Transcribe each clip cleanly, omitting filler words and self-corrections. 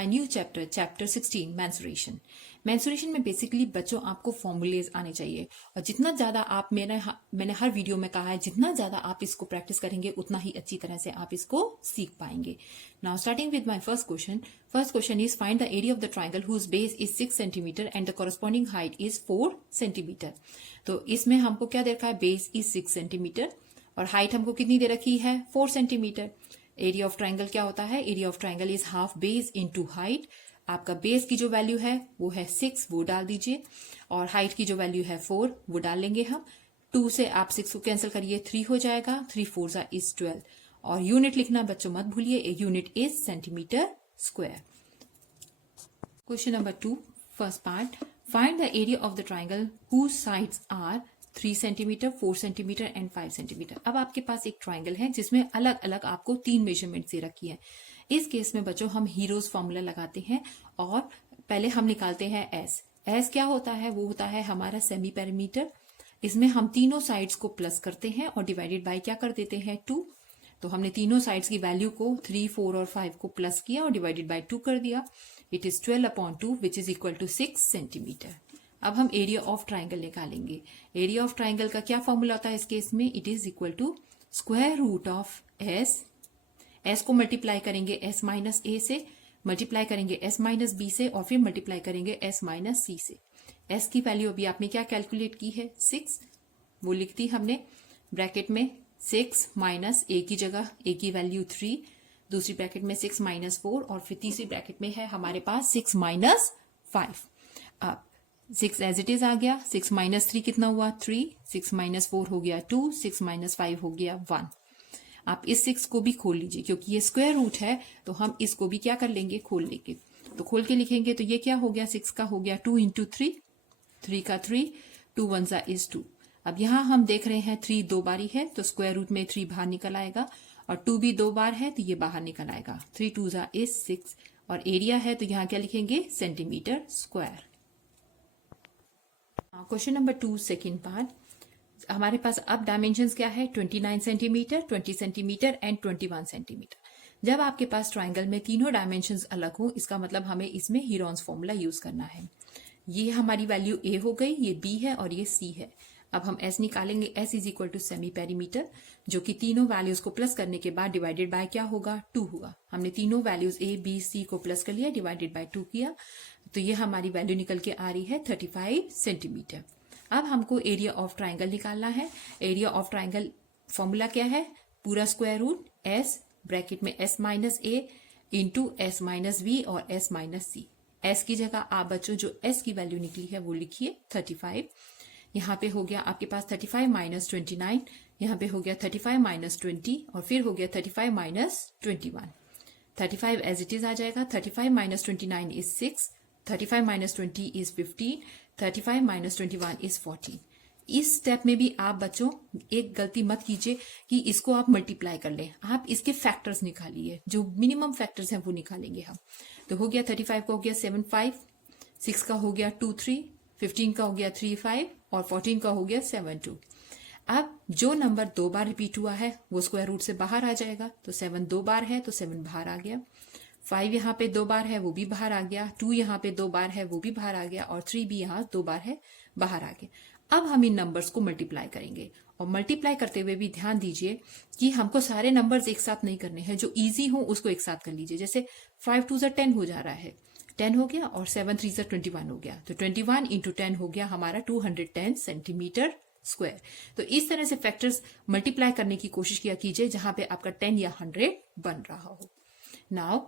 My new chapter 16 mensuration. Mensuration में basically बच्चों आपको फॉर्मूलेज आने चाहिए और जितना ज्यादा आप मैंने हर वीडियो में कहा है, जितना ज्यादा आप इसको प्रैक्टिस करेंगे उतना ही अच्छी तरह से आप इसको सीख पाएंगे। Now starting with my first question is find the area of the triangle whose base is 6 centimetre and the corresponding height is 4 centimetre. तो इसमें हमको क्या दे रखा है, बेस इज 6 सेंटीमीटर और हाइट हमको कितनी दे रखी है, 4 सेंटीमीटर। एरिया ऑफ ट्राइंगल क्या होता है, area of triangle is half base into height. आपका बेस की जो वैल्यू है वो है 6, वो डाल दीजिए, और हाइट की जो वैल्यू है 4 वो डाल लेंगे हम। 2 से आप 6 को कैंसिल करिए, 3 हो जाएगा, 3 4 इज 12। और यूनिट लिखना बच्चों मत भूलिए, a unit is centimetre square. Question number 2, first part, find the area of the triangle whose sides are 3 centimetre, 4 centimetre and 5 centimetre. अब आपके पास एक ट्राइंगल है जिसमें अलग अलग आपको 3 मेजरमेंट दे रखी है। इस केस में बच्चों हम हीरोज फॉर्मूला लगाते हैं और पहले हम निकालते हैं एस। एस क्या होता है, वो होता है हमारा सेमी पेरीमीटर। इसमें हम तीनों साइड्स को प्लस करते हैं और डिवाइडेड बाय क्या कर देते हैं, 2। तो हमने तीनों साइड्स की वैल्यू को 3, 4 और 5 को प्लस किया और डिवाइडेड बाय 2 कर दिया। It is 12/2 which is equal to 6 centimetre. अब हम एरिया ऑफ ट्राइंगल निकालेंगे। एरिया ऑफ ट्राइंगल का क्या फॉर्मूला होता है इस केस में, इट is equal to square root of S. S को मल्टीप्लाई करेंगे एस माइनस ए से, मल्टीप्लाई करेंगे एस माइनस बी से, और फिर मल्टीप्लाई करेंगे एस माइनस सी से। एस की वैल्यू अभी आपने क्या कैलकुलेट की है, 6, वो लिख दी हमने ब्रैकेट में। 6 माइनस ए की जगह ए की वैल्यू 3, दूसरी ब्रैकेट में 6 माइनस 4, और फिर तीसरी ब्रैकेट में है हमारे पास 6 माइनस 5। अब 6 एज इट इज आ गया, 6 माइनस 3 कितना हुआ, 3, 6 माइनस 4 हो गया 2, 6 माइनस 5 हो गया 1। आप इस 6 को भी खोल लीजिए क्योंकि ये स्क्वायर रूट है, तो हम इसको भी क्या कर लेंगे, खोल लेंगे। तो खोल के लिखेंगे तो ये क्या हो गया, 6 का हो गया 2 इंटू 3, 3 का 3, 2 1 इज 2। अब यहां हम देख रहे हैं 3 2 बारी है तो स्क्वायर रूट में 3 बाहर निकल आएगा, और 2 भी 2 बार है तो ये बाहर निकल आएगा। 3 2 इज 6, और एरिया है तो यहाँ क्या लिखेंगे, centimetre square. Question number 2, second part, हमारे पास अब डायमेंशंस क्या है, 29 सेंटीमीटर, 20 सेंटीमीटर एंड 21 सेंटीमीटर। जब आपके पास ट्राइंगल में तीनों डायमेंशंस अलग हो, इसका मतलब हमें इसमें हीरोन्स फॉर्मूला यूज करना है। ये हमारी वैल्यू ए हो गई, ये बी है और ये सी है। अब हम एस निकालेंगे, S is equal to semi perimeter, जो कि तीनों वैल्यूज को प्लस करने के बाद डिवाइडेड बाय क्या होगा, 2 होगा। हमने तीनों वैल्यूज ए बी सी को प्लस कर लिया, डिवाइडेड बाय 2 किया, तो ये हमारी वैल्यू निकल के आ रही है 35 सेंटीमीटर। अब हमको एरिया ऑफ ट्राइंगल निकालना है। एरिया ऑफ ट्राइंगल फॉर्मूला क्या है, पूरा स्क्वायर रूट एस, ब्रैकेट में एस माइनस ए इंटू एस माइनस बी और एस माइनस सी। एस की जगह आप बच्चों जो एस की वैल्यू निकली है वो लिखिए 35। यहाँ पे हो गया आपके पास 35 माइनस 29, यहाँ पे हो गया 35 माइनस 20, और फिर हो गया 35 माइनस 21। 35 एज इट इज आ जाएगा, 35 minus 29 is 6, 35 minus 20 is 15, 35 minus 21 is 14। इस स्टेप में भी आप बच्चों एक गलती मत कीजिए कि इसको आप मल्टीप्लाई कर लें, आप इसके फैक्टर्स निकालिए, जो मिनिमम फैक्टर्स हैं वो निकालेंगे हम। तो हो गया 35 का हो गया 7 5, 6 का हो गया 2 3, 15 का हो गया 3 5, और 14 का हो गया 7 2। अब जो नंबर 2 बार रिपीट हुआ है वो स्क्वायर रूट से बाहर आ जाएगा, तो 7 2 बार है तो 7 बाहर आ गया, 5 यहाँ पे 2 बार है वो भी बाहर आ गया, 2 यहाँ पे 2 बार है वो भी बाहर आ गया, और 3 भी यहाँ 2 बार है बाहर आ गया। अब हम इन नंबर्स को मल्टीप्लाई करेंगे, और मल्टीप्लाई करते हुए भी ध्यान दीजिए कि हमको सारे नंबर्स एक साथ नहीं करने हैं, जो इजी हो उसको एक साथ कर लीजिए। जैसे 5 2 10 हो जा रहा है, 10 हो गया, और 7 3 21 हो गया, तो 21 इंटू 10 हो गया हमारा 210 सेंटीमीटर स्क्वायर। तो इस तरह से फैक्टर्स मल्टीप्लाई करने की कोशिश किया कीजिए जहां पे आपका 10 या 100 बन रहा हो। Now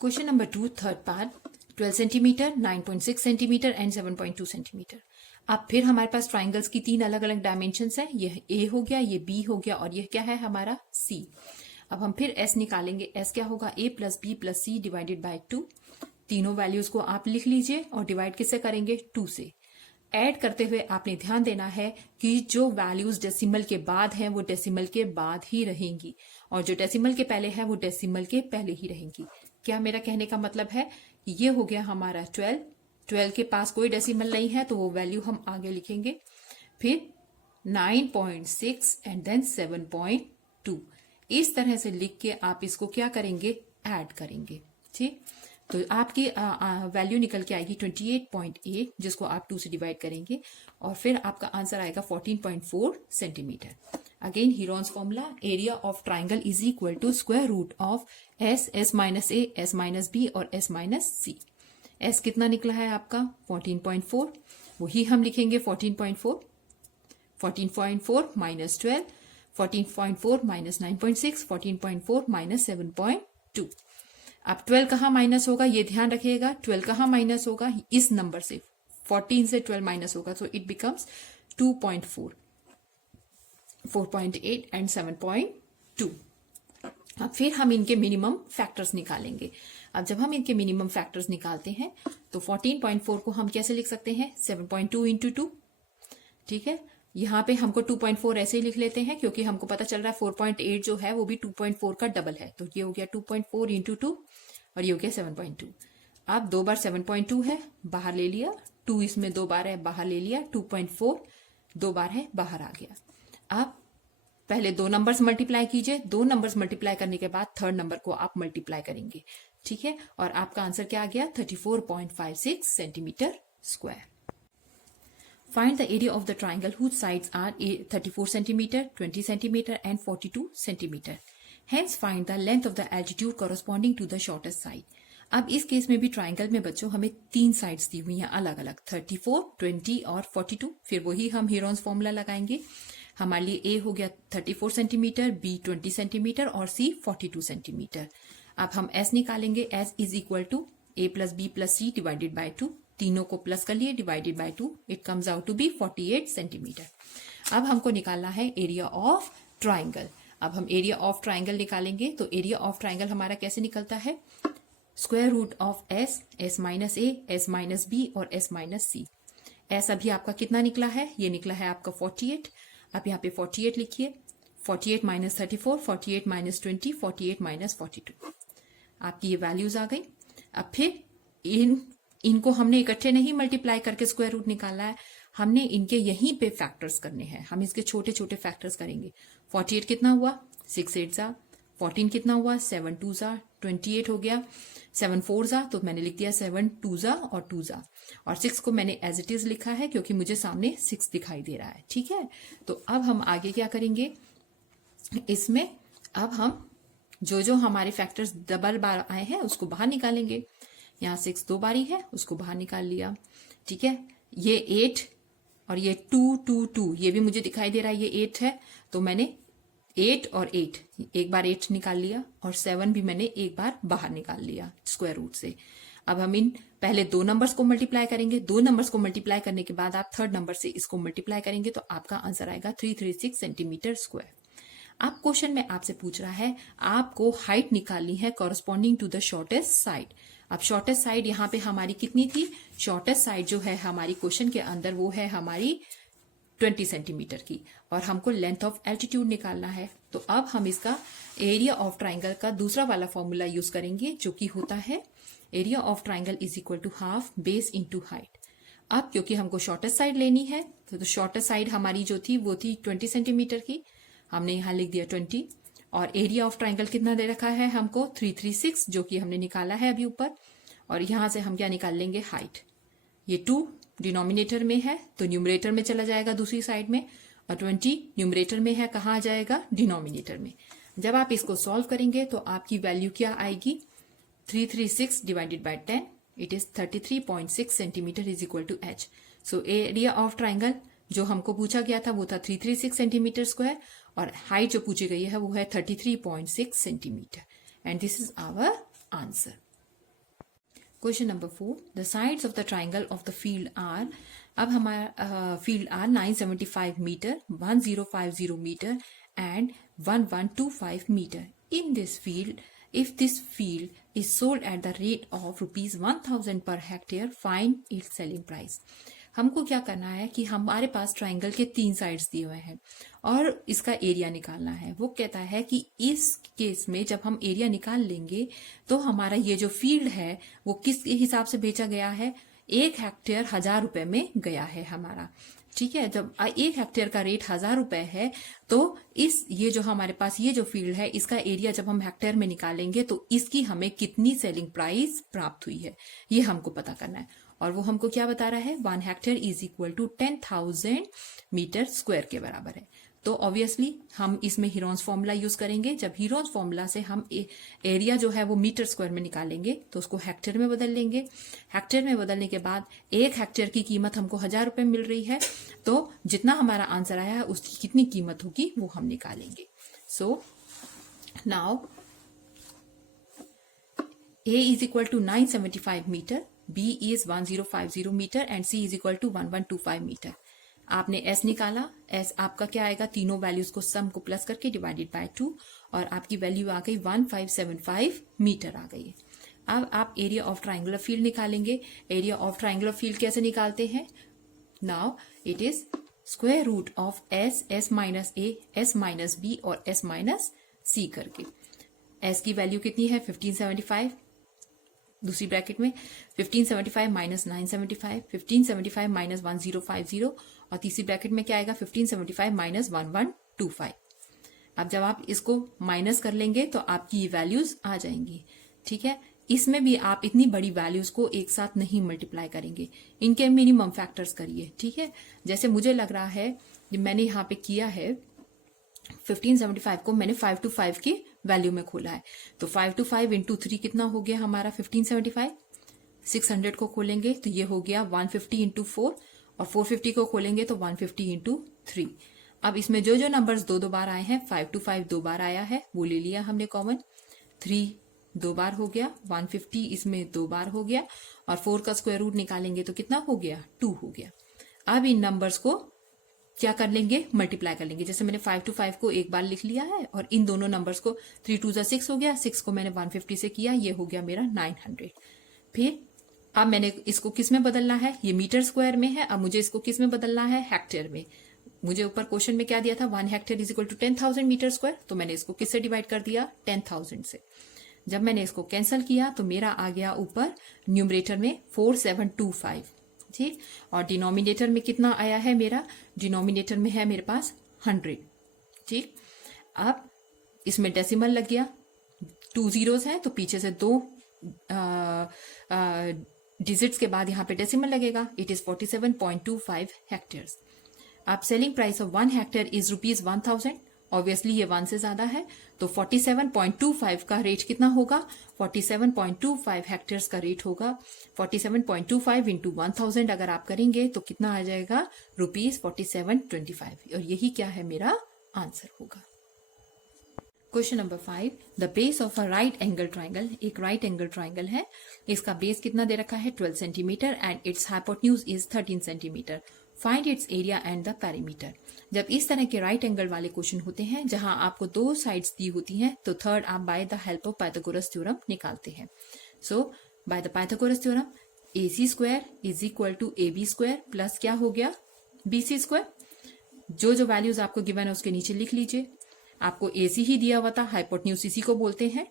question number 2, third part, 12 centimetre, 9.6 centimetre and 7.2 centimetre. अब फिर हमारे पास ट्राइंगल्स की 3 अलग अलग डायमेंशंस है, ये ए हो गया, ये बी हो गया, और ये क्या है हमारा सी। अब हम फिर एस निकालेंगे, एस क्या होगा, A plus B plus C divided by 2। तीनों वैल्यूज को आप लिख लीजिए और डिवाइड किससे करेंगे, 2 से। ऐड करते हुए आपने ध्यान देना है कि जो वैल्यूज डेसिमल के बाद हैं वो डेसिमल के बाद ही रहेंगी, और जो डेसिमल के पहले है वो डेसिमल के पहले ही रहेंगी। क्या मेरा कहने का मतलब है, ये हो गया हमारा 12, 12 के पास कोई डेसिमल नहीं है तो वो वैल्यू हम आगे लिखेंगे, फिर 9.6 एंड देन 7.2। इस तरह से लिख के आप इसको क्या करेंगे, ऐड करेंगे। ठीक, तो आपकी वैल्यू निकल के आएगी 28.8, जिसको आप 2 से डिवाइड करेंगे और फिर आपका आंसर आएगा 14.4 centimetre. Again Heron's formula, area of triangle is equal to square root of S, S minus A, S minus B और एस माइनस सी। एस कितना निकला है आपका 14.4, वही हम लिखेंगे 14.4, 14.4 माइनस 12, 14.4 माइनस 9.6, 14.4 माइनस 7.2। अब 12 कहाँ माइनस होगा ये ध्यान रखिएगा, 12 कहाँ माइनस होगा, इस नंबर से 14 से 12 माइनस होगा, तो इट बिकम्स 2.4, 4.8 एंड 7.2। अब फिर हम इनके मिनिमम फैक्टर्स निकालेंगे। अब जब हम इनके मिनिमम फैक्टर्स निकालते हैं तो 14.4 को हम कैसे लिख सकते हैं, 7.2 इंटू 2, ठीक है। यहाँ पे हमको 2.4 ऐसे ही लिख लेते हैं क्योंकि हमको पता चल रहा है 4.8 जो है वो भी 2.4 का डबल है, तो ये हो गया 2.4 इंटू 2 और ये हो गया 7.2। अब 2 बार 7.2 है, बाहर ले लिया, 2 इसमें 2 बार है, बाहर ले लिया, 2.4 2 बार है, बाहर आ गया। अब पहले 2 नंबर्स मल्टीप्लाई कीजिए, 2 नंबर्स मल्टीप्लाई करने के बाद थर्ड नंबर को आप मल्टीप्लाई करेंगे, ठीक है, और आपका आंसर क्या आ गया 34.56 centimetre square. Find the area of the triangle whose sides are 34 centimeter, 20 centimeter and 42 centimeter. Hence find the length of the altitude corresponding to the shortest side. अब इस केस में भी ट्राइंगल में बच्चों हमें 3 साइड्स दी हुई हैं अलग अलग, 34, 20 और 42। फिर वही हम हीरोन्स फॉर्मूला लगाएंगे। हमारे लिए ए हो गया 34 सेंटीमीटर, बी 20 सेंटीमीटर और सी 42 सेंटीमीटर। अब हम एस निकालेंगे, S is equal to A plus B plus C divided by 2, तीनों को प्लस कर लिए, divided by 2, it comes out to be 48 centimetre. अब हमको निकालना है एरिया ऑफ ट्राइंगल। अब हम एरिया ऑफ ट्राइंगल निकालेंगे तो एरिया ऑफ ट्राइंगल हमारा कैसे निकलता है, square root of S, S minus A, S minus B और एस माइनस सी। एस अभी आपका कितना निकला है, ये निकला है आपका 48। अब यहाँ पे 48 लिखिए, 48 माइनस 34, 48 माइनस 20, 48 माइनस 42, आपकी ये वैल्यूज आ गई। अब फिर इनको हमने इकट्ठे नहीं मल्टीप्लाई करके स्क्वायर रूट निकाला है, हमने इनके यहीं पे फैक्टर्स करने हैं, हम इसके छोटे छोटे फैक्टर्स करेंगे। 48 कितना हुआ, 6 8 जा, 14 कितना हुआ, 7 2 जा, 28 हो गया, 7 4 जा, तो मैंने लिख दिया 7 2 जा और 2 जा, और 6 को मैंने एज इट इज लिखा है क्योंकि मुझे सामने 6 दिखाई दे रहा है, ठीक है। तो अब हम आगे क्या करेंगे इसमें, अब हम जो हमारे फैक्टर्स डबल बार आए हैं उसको बाहर निकालेंगे। यहाँ 6 2 बारी है, उसको बाहर निकाल लिया, ठीक है। ये 8 और ये 2 2 2, ये भी मुझे दिखाई दे रहा है ये 8 है, तो मैंने 8 और 8 एक बार 8 निकाल लिया, और 7 भी मैंने एक बार बाहर निकाल लिया स्क्वायर रूट से। अब हम इन पहले 2 नंबर्स को मल्टीप्लाई करेंगे, 2 नंबर्स को मल्टीप्लाई करने के बाद आप थर्ड नंबर से इसको मल्टीप्लाई करेंगे तो आपका आंसर आएगा 336 सेंटीमीटर स्क्वायर। अब क्वेश्चन में आपसे पूछ रहा है आपको हाइट निकालनी है corresponding to the shortest side. अब शॉर्टेस्ट साइड यहाँ पे हमारी कितनी थी, शॉर्टेस्ट साइड जो है हमारी क्वेश्चन के अंदर वो है हमारी 20 सेंटीमीटर की, और हमको लेंथ ऑफ एल्टीट्यूड निकालना है। तो अब हम इसका एरिया ऑफ ट्राइंगल का दूसरा वाला फॉर्मूला यूज करेंगे जो कि होता है area of triangle is equal to half base into height. अब क्योंकि हमको शॉर्टेस्ट साइड लेनी है तो शॉर्टेस्ट साइड हमारी जो थी वो थी 20 सेंटीमीटर की, हमने यहाँ लिख दिया 20, और एरिया ऑफ ट्राइंगल कितना दे रखा है हमको 336 जो कि हमने निकाला है अभी ऊपर, और यहां से हम क्या निकाल लेंगे हाइट। ये 2 डिनोमिनेटर में है तो न्यूमरेटर में चला जाएगा दूसरी साइड में, और 20 न्यूमरेटर में है, कहाँ आ जाएगा डिनोमिनेटर में। जब आप इसको सॉल्व करेंगे तो आपकी वैल्यू क्या आएगी, 336 divided by 10, it is 33.6 centimetre is equal to H. So area of triangle जो हमको पूछा गया था वो था 336 सेंटीमीटर स्क्वायर, और हाइट जो पूछी गई है वो है 33.6 centimetre, and this is our answer. Question number 4, the sides of the ट्राइंगल ऑफ द फील्ड आर, अब हमारा field are 975 metre, 1050 metre and 1125 metre. In this field, if this field is sold at the rate of rupees 1000 per hectare, find its selling price। हमको क्या करना है कि हमारे पास ट्राइंगल के 3 साइड्स दिए हुए हैं और इसका एरिया निकालना है। वो कहता है कि इस केस में जब हम एरिया निकाल लेंगे तो हमारा ये जो फील्ड है वो किस हिसाब से बेचा गया है, 1 हेक्टेयर 1000 रुपए में गया है हमारा, ठीक है। जब 1 हेक्टेयर का रेट 1000 रुपए है तो ये जो हमारे पास ये जो फील्ड है इसका एरिया जब हम हेक्टेयर में निकालेंगे तो इसकी हमें कितनी सेलिंग प्राइस प्राप्त हुई है ये हमको पता करना है। और वो हमको क्या बता रहा है, 1 hectare is equal to 10,000 metre square के बराबर है। तो ऑब्वियसली हम इसमें हीरोन्स फॉर्मूला यूज करेंगे। जब हीरोन्स फॉर्मूला से हम एरिया जो है वो मीटर स्क्वायर में निकालेंगे तो उसको हेक्टेयर में बदल लेंगे। हेक्टेयर में बदलने के बाद 1 हेक्टेयर की कीमत हमको 1000 रुपए मिल रही है, तो जितना हमारा आंसर आया है उसकी कितनी कीमत होगी वो हम निकालेंगे। So now A is equal to 975 metre, B is 1050 metre and C is equal to 1125 metre. आपने S निकाला, S आपका क्या आएगा, तीनों वैल्यूज को सम को प्लस करके डिवाइडेड बाय 2 और आपकी वैल्यू आ गई 1575 मीटर आ गई है। अब आप एरिया ऑफ ट्राइंगुलर फील्ड निकालेंगे। एरिया ऑफ ट्राइंगुलर फील्ड कैसे निकालते हैं, now it is square root of S minus A, S minus B और S माइनस C करके। S की वैल्यू कितनी है 1575, दूसरी ब्रैकेट में 1575 माइनस 975, 1575 माइनस 1050 और तीसरी ब्रैकेट में क्या आएगा 1575 माइनस 1125। अब जब आप इसको माइनस कर लेंगे तो आपकी ये वैल्यूज आ जाएंगी। ठीक है, इसमें भी आप इतनी बड़ी वैल्यूज को एक साथ नहीं मल्टीप्लाई करेंगे, इनके मिनिमम फैक्टर्स करिए। ठीक है, जैसे मुझे लग रहा है मैंने यहाँ पे किया है 1575 को मैंने 5 to 5 की वैल्यू में खोला है, तो 5 to 5 into 3 कितना हो गया हमारा 1575। 600 को खोलेंगे तो ये हो गया 150 into 4 और 450 को खोलेंगे तो 150 into 3। अब इसमें जो जो नंबर्स दो बार आए हैं, 5 to 5 2 बार आया है वो ले लिया हमने कॉमन, 3 2 बार हो गया, 150 इसमें 2 बार हो गया और 4 का स्क्वायर रूट निकालेंगे तो कितना हो गया 2 हो गया। अब इन नंबर्स को क्या कर लेंगे, मल्टीप्लाई कर लेंगे। जैसे मैंने 5 to 5 को एक बार लिख लिया है और इन दोनों नंबर्स को 3 2 6 हो गया, 6 को मैंने 150 से किया, ये हो गया मेरा 900। फिर अब मैंने इसको किस में बदलना है, ये मीटर स्क्वायर में है, अब मुझे इसको किस में बदलना है, हेक्टेयर में। मुझे ऊपर क्वेश्चन में क्या दिया था 1 hectare is equal to 10,000 metre square, तो मैंने इसको किससे डिवाइड कर दिया 10,000 से। जब मैंने इसको कैंसिल किया तो मेरा आ गया ऊपर न्यूमरेटर में 4725, ठीक, और डिनोमिनेटर में कितना आया है मेरा, डिनोमिनेटर में है मेरे पास 100। ठीक, अब इसमें डेसिमल लग गया, 2 zeros है तो पीछे से 2 डिजिट्स के बाद यहाँ पे डेसिमल लगेगा, इट इज 47.25 हेक्टेयर्स। अब selling price of 1 hectare is ₹1000, obviously ये 1 से ज्यादा है तो 47.25 का रेट कितना होगा, 47.25 हेक्टेयर्स का रेट होगा। 47.25 इंटू 1000 अगर आप करेंगे तो कितना आ जाएगा ₹4725 और यही क्या है मेरा आंसर होगा। Question number 5, the base of a right angle triangle, एक राइट एंगल ट्राइंगल है, इसका बेस कितना दे रखा है 12 centimetre and it's hypotenuse is 13 centimetre, find its area and the perimeter. जब इस तरह के राइट एंगल वाले क्वेश्चन होते हैं जहां आपको 2 साइड्स दी होती हैं तो थर्ड आप by the help of Pythagoras theorem निकालते हैं। So by the Pythagoras theorem AC square is equal to AB square plus क्या हो गया BC स्क्वायर। जो जो वैल्यूज आपको गिवन है उसके नीचे लिख लीजिए। आपको AC ही दिया हुआ था, हाइपोटेन्यूज इसी को बोलते हैं।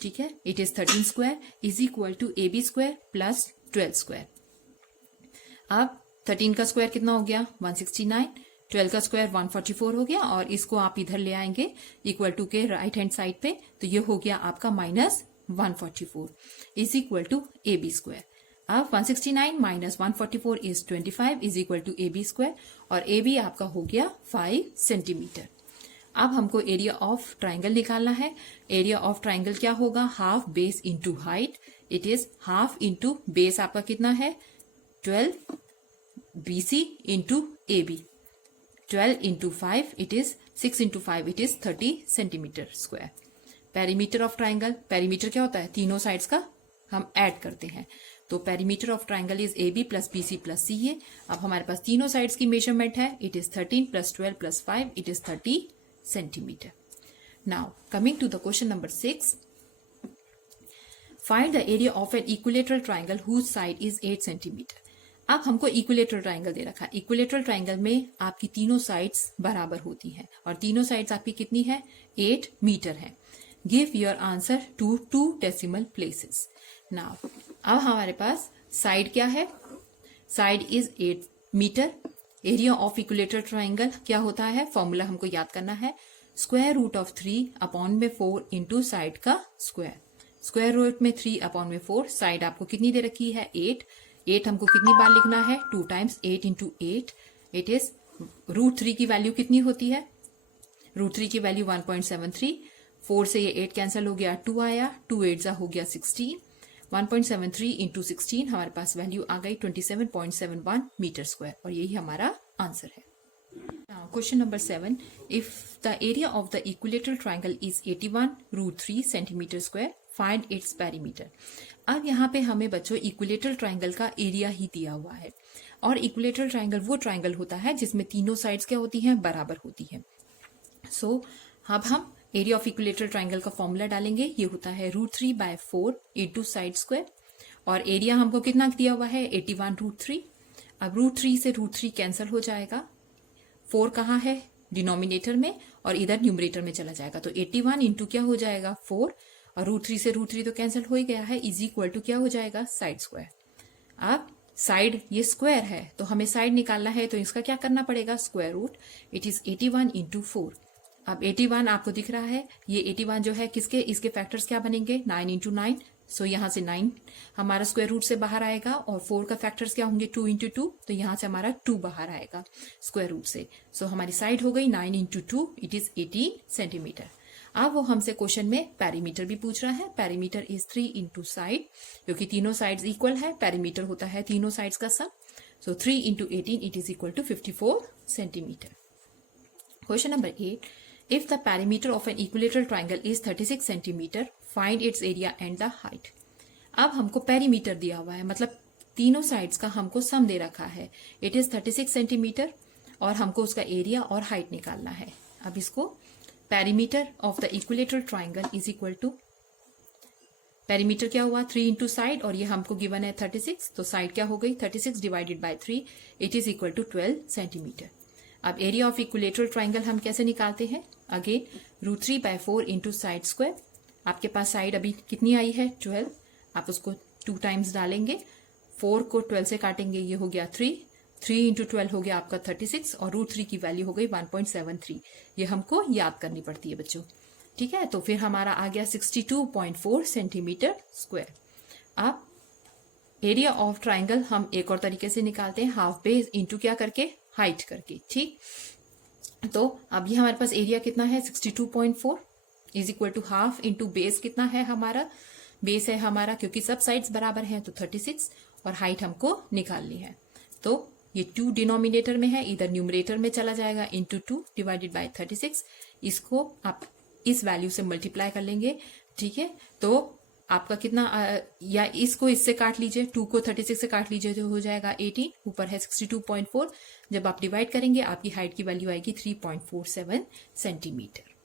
ठीक है, it is 13 square is equal to AB square plus 12 square. अब 13 का स्क्वायर कितना हो गया 169, 12 का स्क्वायर 144 हो गया और इसको आप इधर ले आएंगे इक्वल टू के राइट हैंड साइड पे तो ये हो गया आपका -144 is equal to AB square. अब 169 minus 144 is 25 is equal to AB square और AB आपका हो गया 5 सेंटीमीटर। अब हमको एरिया ऑफ ट्राइंगल निकालना है। एरिया ऑफ ट्राइंगल क्या होगा, half base into height, it is half into base आपका कितना है 12 BC into AB, 12 into 5 it is 6 into 5 it is 30 centimetre square. Perimeter of triangle, perimeter क्या होता है, तीनों साइड्स का हम ऐड करते हैं, तो perimeter of triangle is AB plus BC plus CA। अब हमारे पास तीनों साइड्स की मेजरमेंट है, it is 13 plus 12 plus 5 it is 30 centimetre. Now coming to the question number 6, find the area of an equilateral triangle whose side is 8 centimetre. अब हमको equilateral triangle दे रखा है। इक्विलेटरल ट्राइंगल में आपकी तीनों साइड्स बराबर होती हैं और तीनों साइड्स आपकी कितनी है 8 मीटर है। Give your answer to 2 decimal places. Now अब हमारे पास साइड क्या है, side is 8 metre, area of equilateral triangle क्या होता है, फॉर्मूला हमको याद करना है, स्क्वायर रूट ऑफ 3 अपॉन में 4 इंटू साइड का स्क्वायर। स्क्वायर रूट में 3 अपॉन में 4, साइड आपको कितनी दे रखी है 8। 8 हमको कितनी बार लिखना है 2 times 8 into 8, it is root 3 की वैल्यू कितनी होती है, रूट 3 की वैल्यू 1.73। 4 से ये 8 कैंसिल हो गया, 2 आया, 2 8 जा हो गया 16। 1.73 इंटू 16 हमारे पास वैल्यू आ गई 27.71 मीटर स्क्वायर, और यही हमारा आंसर है। Question number 7, if the area of the equilateral triangle is 81 root 3 centimetre square, find its perimeter. अब यहाँ पे हमें बच्चों इक्विलेटरल ट्राइंगल का एरिया ही दिया हुआ है, और इक्विलेटरल ट्राइंगल वो ट्राइंगल होता है जिसमें तीनों साइड्स क्या होती हैं, बराबर होती हैं। सो अब हम एरिया ऑफ इक्विलेटरल ट्राइंगल का फॉर्मूला डालेंगे, ये होता है root 3 by 4 into side square, और एरिया हमको कितना दिया हुआ है 81 रूट 3। अब रूट 3 से रूट 3 कैंसिल हो जाएगा, 4 कहाँ है डिनोमिनेटर में और इधर न्यूमरेटर में चला जाएगा, तो 81 इंटू क्या हो जाएगा 4, और रूट 3 से रूट 3 तो कैंसिल हो ही गया है, इज इक्वल टू क्या हो जाएगा साइड स्क्वायर। अब साइड ये स्क्वायर है तो हमें साइड निकालना है, तो इसका क्या करना पड़ेगा square root, it is 81 into 4। अब 81 आपको दिख रहा है, ये 81 जो है किसके, इसके फैक्टर्स क्या बनेंगे 9 इंटू 9, सो यहाँ से 9 हमारा स्क्वायर रूट से बाहर आएगा, और 4 का फैक्टर्स क्या होंगे 2 इंटू 2, तो यहाँ से हमारा 2 बाहर आएगा स्क्वायर रूट से। सो हमारी साइड हो गई 9 इंटू 2, इट इज 18 सेंटीमीटर। अब वो हमसे क्वेश्चन में पेरीमीटर भी पूछ रहा है, पेरीमीटर इज 3 इंटू साइड, क्योंकि तीनों साइड्स इक्वल है, पेरीमीटर होता है तीनों साइड्स का sum, so 3 into 18 it is equal to 54 centimetre. Question number 8, if the perimeter of an equilateral triangle is 36 centimeter, find its area and the height। अब हमको perimeter दिया हुआ है, मतलब तीनों साइड्स का हमको सम दे रखा है, इट इज 36 सेंटीमीटर, और हमको उसका एरिया और हाइट निकालना है। अब इसको perimeter of the equilateral triangle is equal to, perimeter क्या हुआ 3 इंटू साइड, और ये हमको गिवन है 36, तो साइड क्या हो गई 36 divided by 3, it is equal to 12 centimetre. अब एरिया ऑफ इक्विलेटरल ट्राइंगल हम कैसे निकालते हैं, again root 3 by 4 into side square. आपके पास साइड अभी कितनी आई है 12, आप उसको 2 टाइम्स डालेंगे, 4 को 12 से काटेंगे, ये हो गया 3 इंटू 12 हो गया आपका 36, और रूट 3 की वैल्यू हो गई 1.73। ये हमको याद करनी पड़ती है बच्चों, ठीक है। तो फिर हमारा आ गया 62.4 सेंटीमीटर स्क्वायर। अब एरिया ऑफ ट्राइंगल हम एक और तरीके से निकालते हैं, हाफ बेस इंटू क्या करके हाइट करके, ठीक। तो अब ये हमारे पास एरिया कितना है 62.4 is equal to half into base कितना है हमारा, बेस है हमारा क्योंकि सब साइड्स बराबर हैं तो 36, और हाइट हमको निकालनी है, तो ये 2 डिनोमिनेटर में है, इधर न्यूमरेटर में चला जाएगा, इंटू 2 डिवाइडेड बाय 36, इसको आप इस वैल्यू से मल्टीप्लाई कर लेंगे, ठीक है। तो आपका कितना या इसको इससे काट लीजिए, 2 को 36 से काट लीजिए तो हो जाएगा 18, ऊपर है 62.4, जब आप डिवाइड करेंगे आपकी हाइट की वैल्यू आएगी 3.47 सेंटीमीटर।